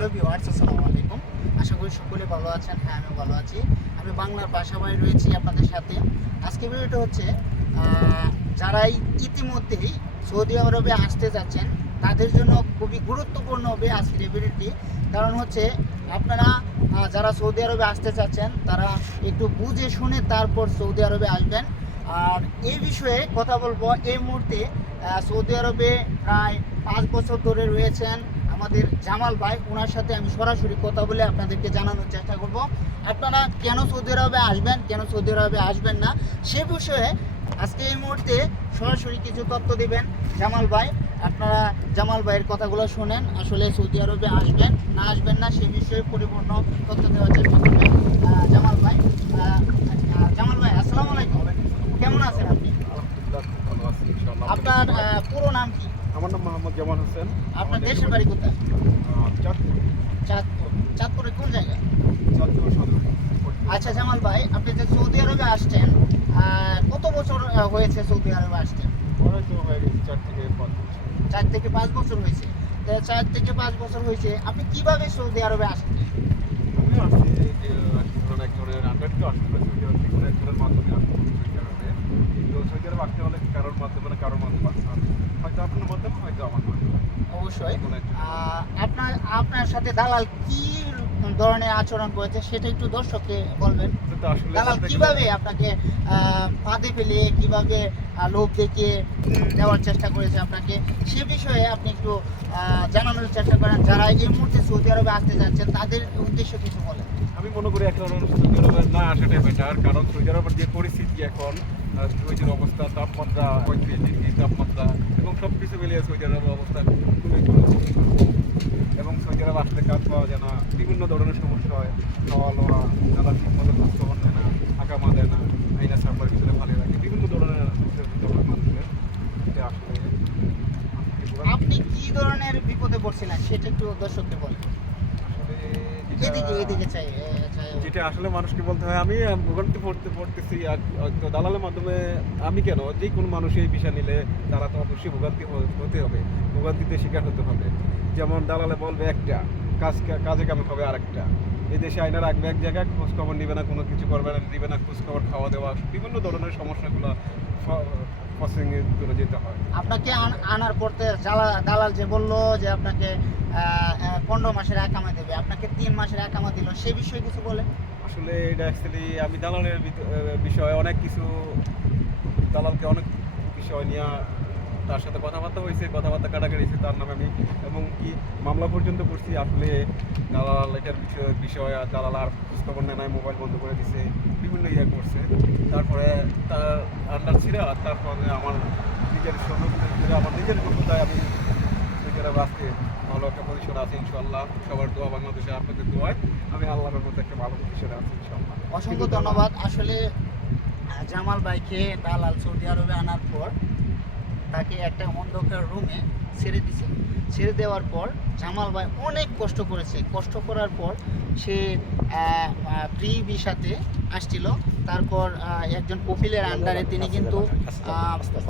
Hello viewers আসসালামু আলাইকুম। আশা করি সকলে ভালো আছেন হ্যাঁ আমি ভালো আছি। আমি বাংলার পাশাপাশি রয়েছি আপনাদের সাথে। আজকে ভিডিওটা হচ্ছে আহ, যারা ইতিমধ্যেই সৌদি আরবে আসতে যাচ্ছেন তাদের জন্য খুবই গুরুত্বপূর্ণ হবে আজকের ভিডিওটি। কারণ হচ্ছে আপনারা যারা সৌদি আরবে আসতে চাচ্ছেন তারা একটু বুঝে শুনে তারপর সৌদি আরবে আসবেন। আর এই বিষয়ে কথা বলব এই মুহূর্তে সৌদি আরবে প্রায় পাঁচ বছর ধরে রয়েছেন আমাদের জামাল ভাই ওনার সাথে আমি সরাসরি কথা বলে আপনাদেরকে জানানোর চেষ্টা করব। আপনারা কেন সৌদি আরবে আসবেন কেন সৌদি আরবে আসবেন না সে বিষয়ে আজকে এই মুহূর্তে সরাসরি কিছু তথ্য দিবেন জামাল ভাই। আপনারা জামাল ভাইয়ের কথাগুলো শোনেন আসলে সৌদি আরবে আসবেন না আসবেন না সে বিষয়ে পরিপূর্ণ তথ্য দেওয়ার চেষ্টা করবেন। জামাল ভাই জামাল ভাই আসসালামু আলাইকুম। কেমন আছেন আপনি। আপনার পুরো নাম কি? আমার নাম মোহাম্মদ জামান হোসেন। আপনার দেশের বাড়ি কোথায়? চাঁদপুর। চাঁদপুর। চাঁদপুরের কোন জায়গায়? চাঁদপুর সদর। আচ্ছা জামাল ভাই আপনি যে সৌদি আরবে আসছেন কত বছর হয়েছে সৌদি আরবে আসছেন চার থেকে পাঁচ বছর। চার থেকে পাঁচ বছর হয়েছে। চার থেকে পাঁচ বছর হয়েছে আপনি কীভাবে সৌদি আরবে আসছেন? আমি আসছি এক ধরনের আন্ডার পারে সৌদি আরবে এক ধরনের মাধ্যমে আসতে সৌদি আরবে। তো সৌদি আরবে আসতে হলে কারোর মাধ্যমে না কারোর মাধ্যমে হয়তো আপনার মাধ্যমে হয়তো আমার মাধ্যমে। অবশ্যই। আপনার আপনার সাথে দালাল কি ধরনের আচরণ করেছে সেটা একটু দর্শককে বলবেন। দালাল কীভাবে আপনাকে ফাঁদে ফেলে কীভাবে লোভ দেখিয়ে দেওয়ার চেষ্টা করেছে আপনাকে সে বিষয়ে আপনি একটু জানানোর চেষ্টা করেন। যারা এই মুহূর্তে সৌদি আরবে আসতে যাচ্ছেন তাদের উদ্দেশ্য কিছু বলেন। আমি মনে করি এখন সৌদি আরবে না আসাটাই বেটার কারণ সৌদি আরবের যে পরিস্থিতি এখন আহ, অবস্থা তাপমাত্রা পঁয়ত্রিশ ডিগ্রি তাপমাত্রা এবং সব কিছু মিলিয়ে সৌদি আরবের অবস্থা খুবই এবং সৌদি আরব আসলে কাজ পাওয়া যায় না বিভিন্ন ধরনের সমস্যা হয়। খাওয়া লোয়া যারা ঠিক মতো খোঁজখবর নেয় না আঁকামা দেয় না আইনা সার্ভার ভিতরে ভালো রাখে বিভিন্ন ধরনের মানুষের এটা আসলে আপনি কি ধরনের বিপদে পড়ছিলেন? সেটা একটু দর্শককে বলেন। আসলে এদিকে এদিকে চাই যেটা আসলে মানুষকে বলতে হয়, আমি ভোগান্তি পড়তে, পড়তেছি দালালের মাধ্যমে আমি কেন? যে কোনো মানুষ এই বিষয় নিলে তারা তো অবশ্যই ভোগান্তি হতে হবে, ভোগান্তিতে শিকার হতে হবে। যেমন দালালে বলবে একটা, কাজ কাজে কামে হবে আরেকটা? এই দেশে আইনা রাখবে এক জায়গায় খোঁজ খবর নিবে না, কোনো কিছু করবে না দিবে না খোঁজ খবর খাওয়া দেওয়া বিভিন্ন ধরনের সমস্যাগুলো প্রসেসিংয়ে করে যেতে হয়। আপনাকে আনার পরতে দালাল যে বলল যে আপনাকে পনেরো মাসের একামা দেবে, আপনাকে তিন মাসের একামা দিল, সে বিষয়ে কিছু বলে? আসলে এটা অ্যাকচুয়ালি আমি দালালের বিষয়ে অনেক কিছু, দালালকে অনেক বিষয় নিয়ে তার সাথে কথাবার্তা হয়েছে, কথাবার্তা কাটাকাটি হয়েছে, তার নামে আমি, এবং কি মামলা পর্যন্ত করছি, আসলে দালাল এটার বিষয় বিষয় দালাল আর খোঁজখবর নেয় মোবাইল বন্ধ করে দিছে, বিভিন্ন ইয়ে করছে, তারপরে তার আন্ডার ছিল আর তারপরে আমার নিজের সহযোগিতা আমার নিজের যোগ্যতায় আমি নিজেরা আজকে ভালো একটা পজিশন আছে ইনশাল্লাহ সবার দোয়া বাংলাদেশে আপনাদের দোয়ায়। আমি আল্লাহর মধ্যে একটা ভালো পজিশনে আছি ইনশাল্লাহ অসংখ্য ধন্যবাদ। আসলে জামাল ভাইকে দালাল সৌদি আরবে আনার পর তাকে একটা অন্ধকার রুমে ছেড়ে দিছে। ছেড়ে দেওয়ার পর জামাল ভাই অনেক কষ্ট করেছে। কষ্ট করার পর সে ফ্রি ভিসাতে আসছিল। তারপর একজন কপিলের আন্ডারে তিনি কিন্তু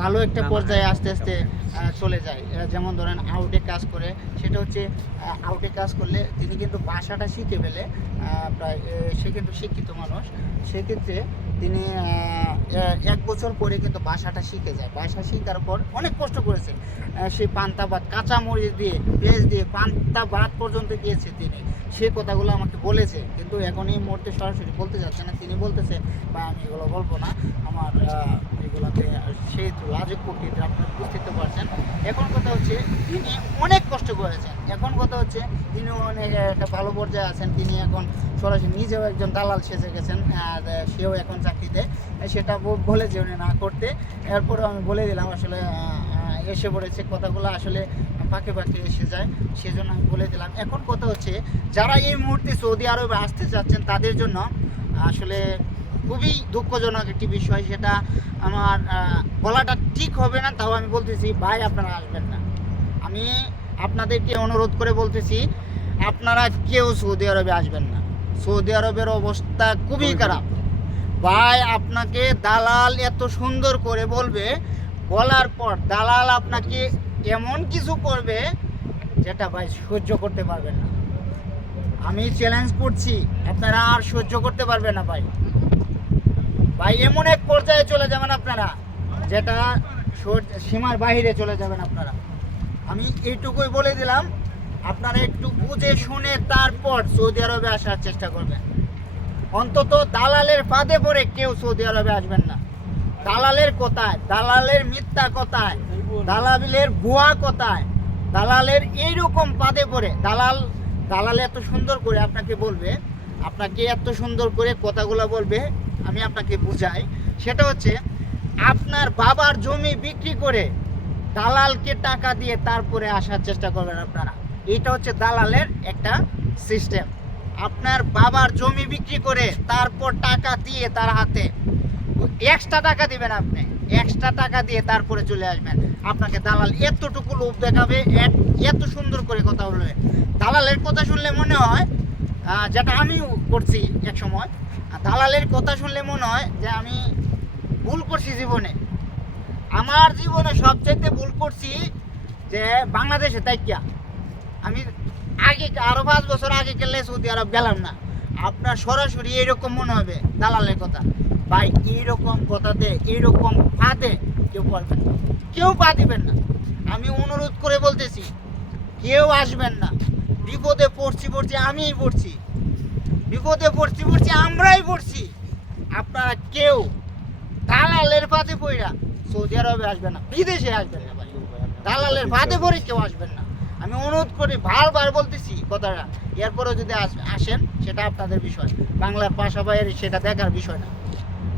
ভালো একটা পর্যায়ে আস্তে আস্তে চলে যায়। যেমন ধরেন আউটে কাজ করে, সেটা হচ্ছে আউটে কাজ করলে তিনি কিন্তু ভাষাটা শিখে ফেলে। প্রায় সে কিন্তু শিক্ষিত মানুষ। সেক্ষেত্রে তিনি এক বছর পরে কিন্তু বাসাটা শিখে যায়। বাসা শিখার পর অনেক কষ্ট করেছে সেই পান্তা ভাত কাঁচা মরিচ দিয়ে, পেঁয়াজ দিয়ে পান্তা ভাত পর্যন্ত গিয়েছে তিনি সে কথাগুলো আমাকে বলেছে। কিন্তু এখন এই মুহূর্তে সরাসরি বলতে যাচ্ছে না। তিনি বলতেছে বা আমি এগুলো বলব না। আমার এগুলোতে সেই লাজুক প্রকৃতি আপনারা বুঝতে পারছেন। এখন কথা হচ্ছে, তিনি অনেক কষ্ট করেছেন। এখন কথা হচ্ছে, তিনি অনেক একটা ভালো পর্যায়ে আছেন। তিনি এখন সরাসরি নিজেও একজন দালাল সেজে গেছেন, আর সেও এখন চাকরিতে। সেটা ব- বলেছে উনি না করতে। এরপরে আমি বলে দিলাম, আসলে এসে পড়েছে কথাগুলো। আসলে পাকে পাকে এসে যায় সেজন্য আমি বলে দিলাম। এখন কথা হচ্ছে যারা এই মুহূর্তে সৌদি আরবে আসতে চাচ্ছেন তাদের জন্য আসলে খুবই দুঃখজনক একটি বিষয় সেটা আমার বলাটা ঠিক হবে না তাও আমি বলতেছি ভাই আপনারা আসবেন না। আমি আপনাদেরকে অনুরোধ করে বলতেছি আপনারা কেউ সৌদি আরবে আসবেন না। সৌদি আরবের অবস্থা খুবই খারাপ। ভাই আপনাকে দালাল এত সুন্দর করে বলবে বলার পর দালাল আপনাকে এমন কিছু করবে যেটা ভাই সহ্য করতে পারবেন না। আমি চ্যালেঞ্জ করছি, আপনারা আর সহ্য করতে পারবেন না ভাই। ভাই, এমন এক পর্যায়ে চলে যাবেন আপনারা, যেটা সীমার বাইরে চলে যাবেন আপনারা। আমি এইটুকুই বলে দিলাম, আপনারা একটু বুঝে শুনে তারপর সৌদি আরবে আসার চেষ্টা করবেন। অন্তত দালালের ফাঁদে পড়ে কেউ সৌদি আরবে আসবেন না। দালালের কোথায়? দালালের মিথ্যা কোথায়। দালালের ভুয়া কোথায়? দালালের এইরকম পাদে পড়ে। দালাল দালাল এত সুন্দর করে আপনাকে বলবে, আপনাকে এত সুন্দর করে কথাগুলো বলবে, আমি আপনাকে বুঝাই। সেটা হচ্ছে, আপনার বাবার জমি বিক্রি করে দালালকে টাকা দিয়ে তারপরে আসার চেষ্টা করবেন আপনারা। এটা হচ্ছে দালালের একটা সিস্টেম। আপনার বাবার জমি বিক্রি করে তারপর টাকা দিয়ে তার হাতে এক্সট্রা টাকা দিবেন আপনি। এক্সট্রা টাকা দিয়ে তারপরে চলে আসবেন। আপনাকে দালাল এতটুকু লোভ দেখাবে, এত- সুন্দর করে কথা বলবে। দালালের কথা শুনলে মনে হয় যেটা আমিও করছি এক সময় দালালের কথা শুনলে মনে হয় যে আমি ভুল করছি জীবনে। আমার জীবনে সবচেয়ে ভুল করছি যে বাংলাদেশে তাইকিয়া। আমি আগে, আরও পাঁচ বছর আগে গেলে সৌদি আরব গেলাম না। আপনার সরাসরি এরকম মনে হবে, দালালের কথা। ভাই, এইরকম কথাতে, এইরকম ফাঁদে কেউ করবেন না। কেউ পা দিবেন না। আমি অনুরোধ করে বলতেছি, কেউ আসবেন না। বিপদে পড়ছি পড়ছি, আমিই পড়ছি। বিপদে পড়ছি পড়ছি, আমরাই পড়ছি। আপনারা কেউ দালালের ফাঁদে পড়া সৌদি আরবে আসবেন না, বিদেশে আসবেন না ভাই। দালালের ফাঁদে পড়ে কেউ আসবেন না। আমি অনুরোধ করি, বারবার বলতেছি কথাটা। এরপরেও যদি আস- আসেন, সেটা আপনাদের বিষয়। বাংলার পাশাপাশি সেটা দেখার বিষয় না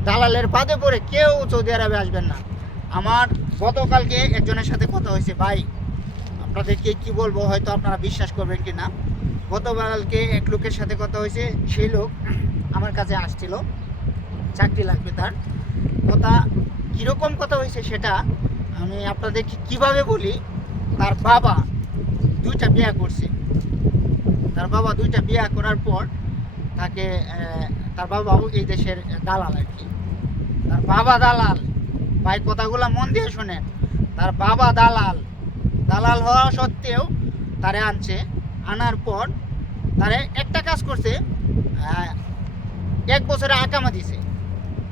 দালালের ফাঁদে পড়ে কেউ সৌদি আরবে আসবেন না। আমার গতকালকে একজনের সাথে কথা হয়েছে, ভাই, আপনাদেরকে কি বলব, হয়তো আপনারা বিশ্বাস করবেন কি না গতকালকে এক লোকের সাথে কথা হয়েছে, সেই লোক আমার কাছে আসছিল, চাকরি লাগবে তার। কথা কীরকম কথা হয়েছে সেটা আমি আপনাদেরকে কীভাবে বলি, তার বাবা দুইটা বিয়ে করছে। তার বাবা দুইটা বিয়ে করার পর তাকে তার বাবাও এই দেশের দালাল আর কি। তার বাবা দালাল। ভাই, কথাগুলো মন দিয়ে শোনেন। তার বাবা দালাল। দালাল হওয়া সত্ত্বেও তারে আনছে। আনার পর তারে একটা কাজ করছে এক বছরে আকামা দিছে।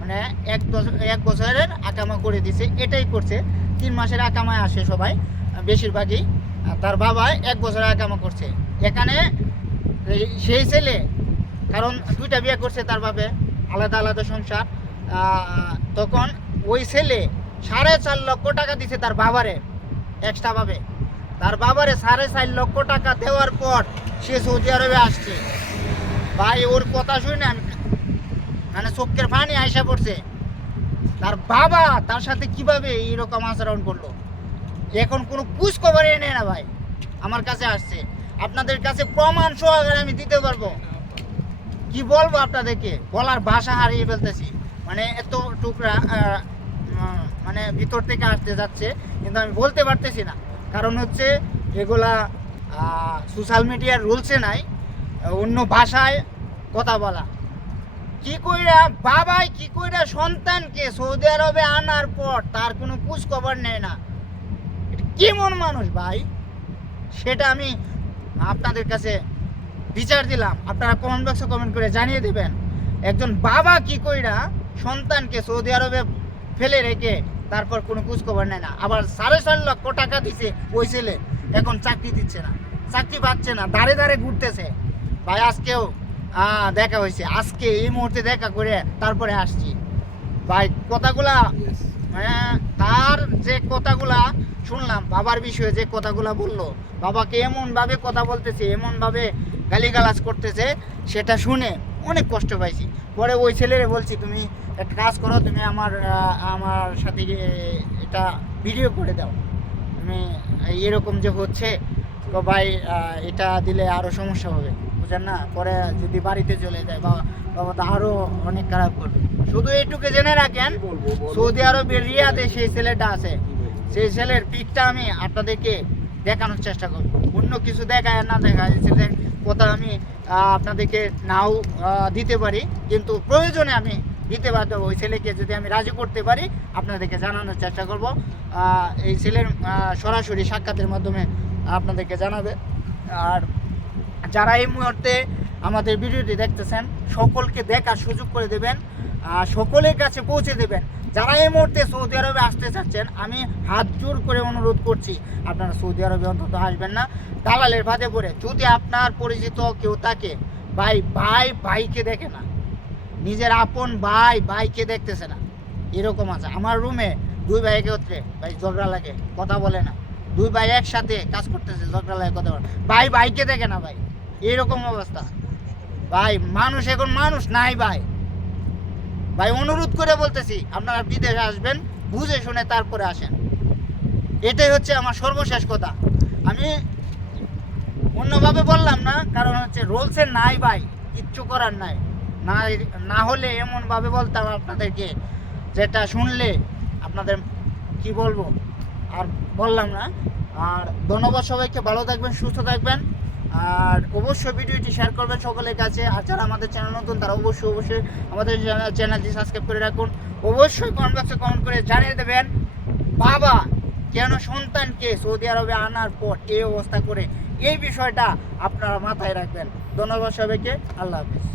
মানে এক বছর এক বছরের আকামা করে দিছে। এটাই করছে। তিন মাসের আকামায় আসে সবাই, বেশিরভাগই। তার বাবা এক বছরের আকামা করছে। এখানে সেই ছেলে, কারণ দুইটা বিয়ে করছে তার বাপে, আলাদা আলাদা সংসার তখন ওই ছেলে সাড়ে চার লক্ষ টাকা দিছে তার বাবারে এক্সট্রা ভাবে। তার বাবারে সাড়ে চার লক্ষ টাকা দেওয়ার পর সে সৌদি আরবে আসছে। ভাই, ওর কথা শুনে আমি মানে চোখের পানি আইসা পড়ছে। তার বাবা তার সাথে কীভাবে এইরকম আচরণ করল? এখন কোনো কুচ খবর এনে না ভাই। আমার কাছে আসছে। আপনাদের কাছে প্রমাণ সহকারে আমি দিতে পারব। কি বলব আপনাদেরকে? বলার ভাষা হারিয়ে ফেলতেছি। মানে এত টুকরা মানে ভিতর থেকে আসতে যাচ্ছে, কিন্তু আমি বলতে পারতেছি না। কারণ হচ্ছে এগুলা সোশ্যাল মিডিয়ার রুলসে নাই, অন্য ভাষায় কথা বলা। কি কইরা বাবাই, কি কইরা সন্তানকে সৌদি আরবে আনার পর তার কোনো খোঁজ খবর নেয় না। এটা কেমন মানুষ ভাই? সেটা আমি আপনাদের কাছে বিচার দিলাম। আপনারা কমেন্ট বক্সে কমেন্ট করে জানিয়ে দেবেন, একজন বাবা কি কইরা সন্তানকে সৌদি আরবে ফেলে রেখে তারপর কোনো খোঁজ খবর নেয় না। আবার সাড়ে চার লক্ষ টাকা দিছে ওই ছেলে, এখন চাকরি দিচ্ছে না, চাকরি পাচ্ছে না, দাঁড়ে দাঁড়ে ঘুরতেছে। ভাই, আজকেও দেখা হয়েছে। আজকে এই মুহূর্তে দেখা করে তারপরে আসছি। ভাই, কথাগুলা মানে তার যে কথাগুলা শুনলাম, বাবার বিষয়ে যে কথাগুলা বলল, বাবাকে এমন ভাবে কথা বলতেছে এমন ভাবে গালিগালাজ করতেছে, সেটা শুনে অনেক কষ্ট পাইছি। পরে ওই ছেলেরে বলছি, তুমি একটা কাজ করো, তুমি আমার আমার সাথে এটা ভিডিও করে দাও। তুমি এরকম যে হচ্ছে ভাই এটা দিলে আরও সমস্যা হবে। বুঝেন না? পরে যদি বাড়িতে চলে যায় বা বাবা তো আরও অনেক খারাপ করবে। শুধু এইটুকু জেনে রাখেন? সৌদি আরবের রিয়াদে সেই ছেলেটা আছে। সেই ছেলের পিকটা আমি আপনাদেরকে দেখানোর চেষ্টা করব। অন্য কিছু দেখায় না দেখায় ছেলের কথা আমি আপনাদেরকে নাও দিতে পারি। কিন্তু প্রয়োজনে আমি দিতে বাধ্য ওই ছেলেকে যদি আমি রাজি করতে পারি আপনাদেরকে জানানোর চেষ্টা করব। এই ছেলের সরাসরি সাক্ষাতের মাধ্যমে আপনাদেরকে জানাবে। আর যারা এই মুহূর্তে আমাদের ভিডিওটি দেখতেছেন, সকলকে দেখার সুযোগ করে দেবেন সকলের কাছে পৌঁছে দেবেন। যারা এই মুহূর্তে সৌদি আরবে আসতে চাচ্ছেন, আমি হাত জোর করে অনুরোধ করছি, আপনারা সৌদি আরবে অন্তত আসবেন না। দালালের ফাঁদে পড়ে, যদি আপনার পরিচিত কেউ থাকে, ভাই ভাই, ভাইকে দেখে না। নিজের আপন ভাই, ভাইকে দেখতেছে না। এরকম আছে। আমার রুমে দুই ভাই একত্রে, ভাই, ঝগড়া লাগে, কথা বলে না। দুই ভাই একসাথে কাজ করতেছে, ঝগড়া লাগে, কথা বলে ভাই, ভাইকে দেখে না, ভাই। এরকম অবস্থা। ভাই, মানুষ এখন মানুষ নাই ভাই। ভাই, অনুরোধ করে বলতেছি, আপনারা বিদেশে আসবেন, বুঝে শুনে তারপরে আসেন। এটাই হচ্ছে আমার সর্বশেষ কথা। আমি অন্যভাবে বললাম না, কারণ হচ্ছে রোলসে নাই ভাই, কিচ্ছু করার নাই। না না হলে এমনভাবে বলতাম আপনাদেরকে, যেটা শুনলে আপনাদের কি বলব? আর বললাম না। আর ধন্যবাদ সবাইকে, ভালো থাকবেন, সুস্থ থাকবেন। আর অবশ্যই ভিডিওটি শেয়ার করবেন সকলের কাছে। আর যারা আমাদের চ্যানেল নতুন, তারা অবশ্যই অবশ্যই আমাদের চ্যানেলটি সাবস্ক্রাইব করে রাখুন। অবশ্যই কমেন্ট বক্সে কমেন্ট করে জানিয়ে দেবেন, বাবা, কেন সন্তানকে সৌদি আরবে আনার পর এই অবস্থা করে? এই বিষয়টা আপনারা মাথায় রাখবেন। ধন্যবাদ সবাইকে। আল্লাহ হাফিজ।